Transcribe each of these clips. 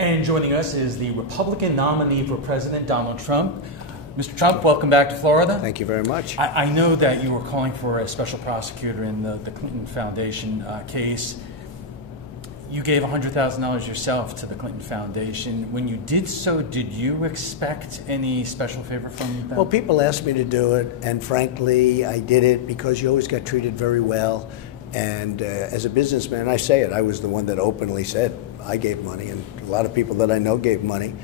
And joining us is the Republican nominee for President, Donald Trump. Mr. Trump, welcome back to Florida. Thank you very much. I know that you were calling for a special prosecutor in the Clinton Foundation case. You gave $100,000 yourself to the Clinton Foundation. When you did so, did you expect any special favor from them? Well, people asked me to do it, and frankly, I did it because you always got treated very well. And as a businessman, I say it, I was the one that openly said I gave money, and a lot of people that I know gave money.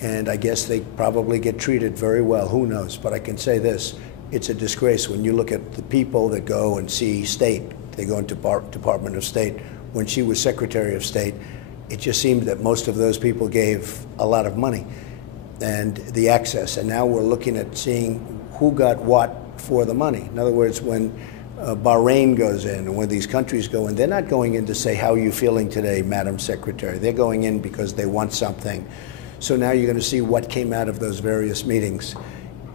And I guess they probably get treated very well, who knows? But I can say this, it's a disgrace when you look at the people that go and see state, they go into Department of State. When she was Secretary of State, it just seemed that most of those people gave a lot of money and the access. And now we're looking at seeing who got what for the money. In other words, when Bahrain goes in, and when these countries go in, they're not going in to say, how are you feeling today, Madam Secretary? They're going in because they want something. So now you're going to see what came out of those various meetings.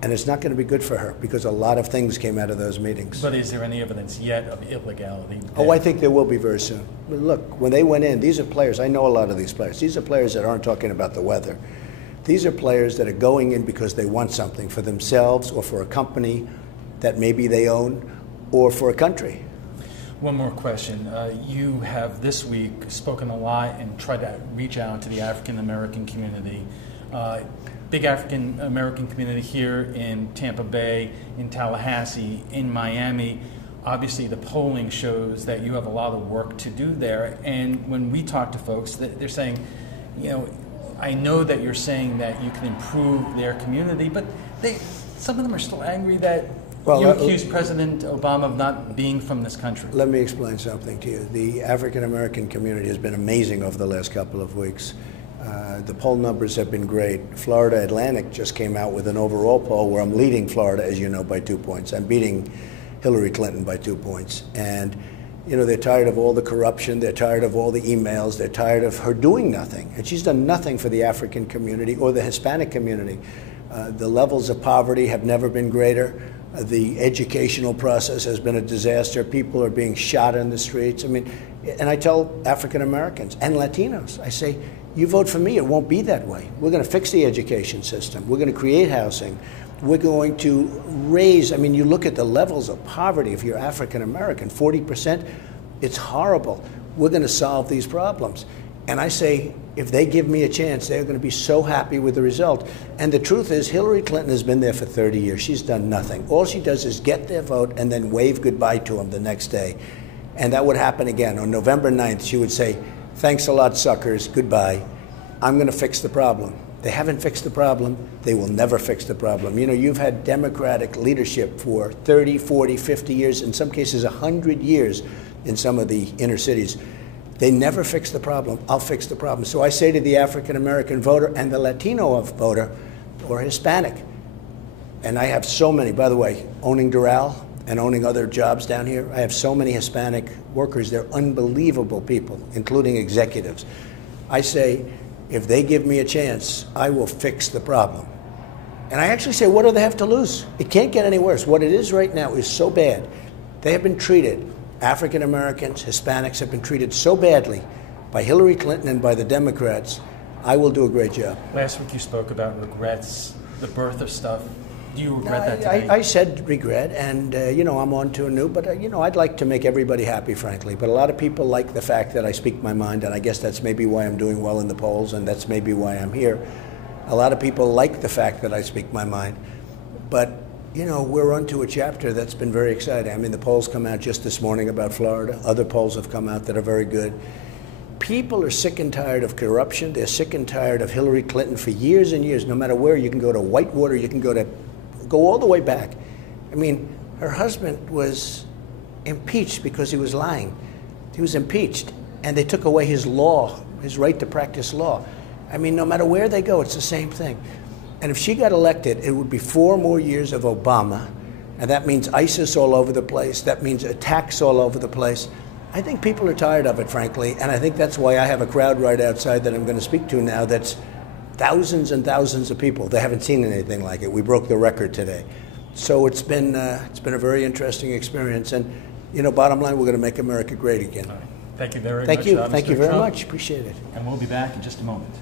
And it's not going to be good for her because a lot of things came out of those meetings. But is there any evidence yet of illegality? Oh, I think there will be very soon. But look, when they went in, these are players, I know a lot of these players. These are players that aren't talking about the weather. These are players that are going in because they want something for themselves or for a company that maybe they own or for a country. One more question. You have this week spoken a lot and tried to reach out to the African American community. Big African American community here in Tampa Bay, in Tallahassee, in Miami. Obviously, the polling shows that you have a lot of work to do there. And when we talk to folks, they're saying, you know, I know that you're saying that you can improve their community, but some of them are still angry that you accused President Obama of not being from this country. Let me explain something to you. The African American community has been amazing over the last couple of weeks. The poll numbers have been great. Florida Atlantic just came out with an overall poll where I'm leading Florida, as you know, by 2 points. I'm beating Hillary Clinton by 2 points. And, you know, they're tired of all the corruption. They're tired of all the emails. They're tired of her doing nothing. And she's done nothing for the African community or the Hispanic community. The levels of poverty have never been greater. The educational process has been a disaster. People are being shot in the streets. I mean, and I tell African Americans and Latinos, I say, you vote for me, it won't be that way. We're going to fix the education system. We're going to create housing. We're going to raise, I mean, you look at the levels of poverty if you're African American, 40%, it's horrible. We're going to solve these problems. And I say, if they give me a chance, they're going to be so happy with the result. And the truth is, Hillary Clinton has been there for 30 years. She's done nothing. All she does is get their vote and then wave goodbye to them the next day. And that would happen again. On November 9th, she would say, thanks a lot, suckers, goodbye. I'm going to fix the problem. They haven't fixed the problem. They will never fix the problem. You know, you've had Democratic leadership for 30, 40, 50 years, in some cases 100 years in some of the inner cities. They never fix the problem. I'll fix the problem. So I say to the African American voter and the Latino voter or Hispanic, and I have so many, by the way, owning Doral and owning other jobs down here, I have so many Hispanic workers. They're unbelievable people, including executives. I say, if they give me a chance, I will fix the problem. And I actually say, what do they have to lose? It can't get any worse. What it is right now is so bad. They have been treated, African Americans, Hispanics have been treated so badly by Hillary Clinton and by the Democrats. I will do a great job. Last week you spoke about regrets, the birth of stuff. Do you regret that today? I said regret, and you know, I'm on to a new, but you know, I'd like to make everybody happy, frankly. But a lot of people like the fact that I speak my mind, and I guess that's maybe why I'm doing well in the polls, and that's maybe why I'm here. A lot of people like the fact that I speak my mind, but you know, we're onto a chapter that's been very exciting. I mean, the polls come out just this morning about Florida. Other polls have come out that are very good. People are sick and tired of corruption. They're sick and tired of Hillary Clinton for years and years. No matter where, you can go to Whitewater, you can go all the way back. I mean, her husband was impeached because he was lying. He was impeached, and they took away his law, his right to practice law. I mean, no matter where they go, it's the same thing. And if she got elected, it would be 4 more years of Obama, and that means ISIS all over the place. That means attacks all over the place. I think people are tired of it, frankly, and I think that's why I have a crowd right outside that I'm going to speak to now that's thousands and thousands of people. They haven't seen anything like it. We broke the record today. So it's been a very interesting experience. And, you know, bottom line, we're going to make America great again. Thank you very much. Thank you. Thank Mr. you very Trump. much. Appreciate it. And we'll be back in just a moment.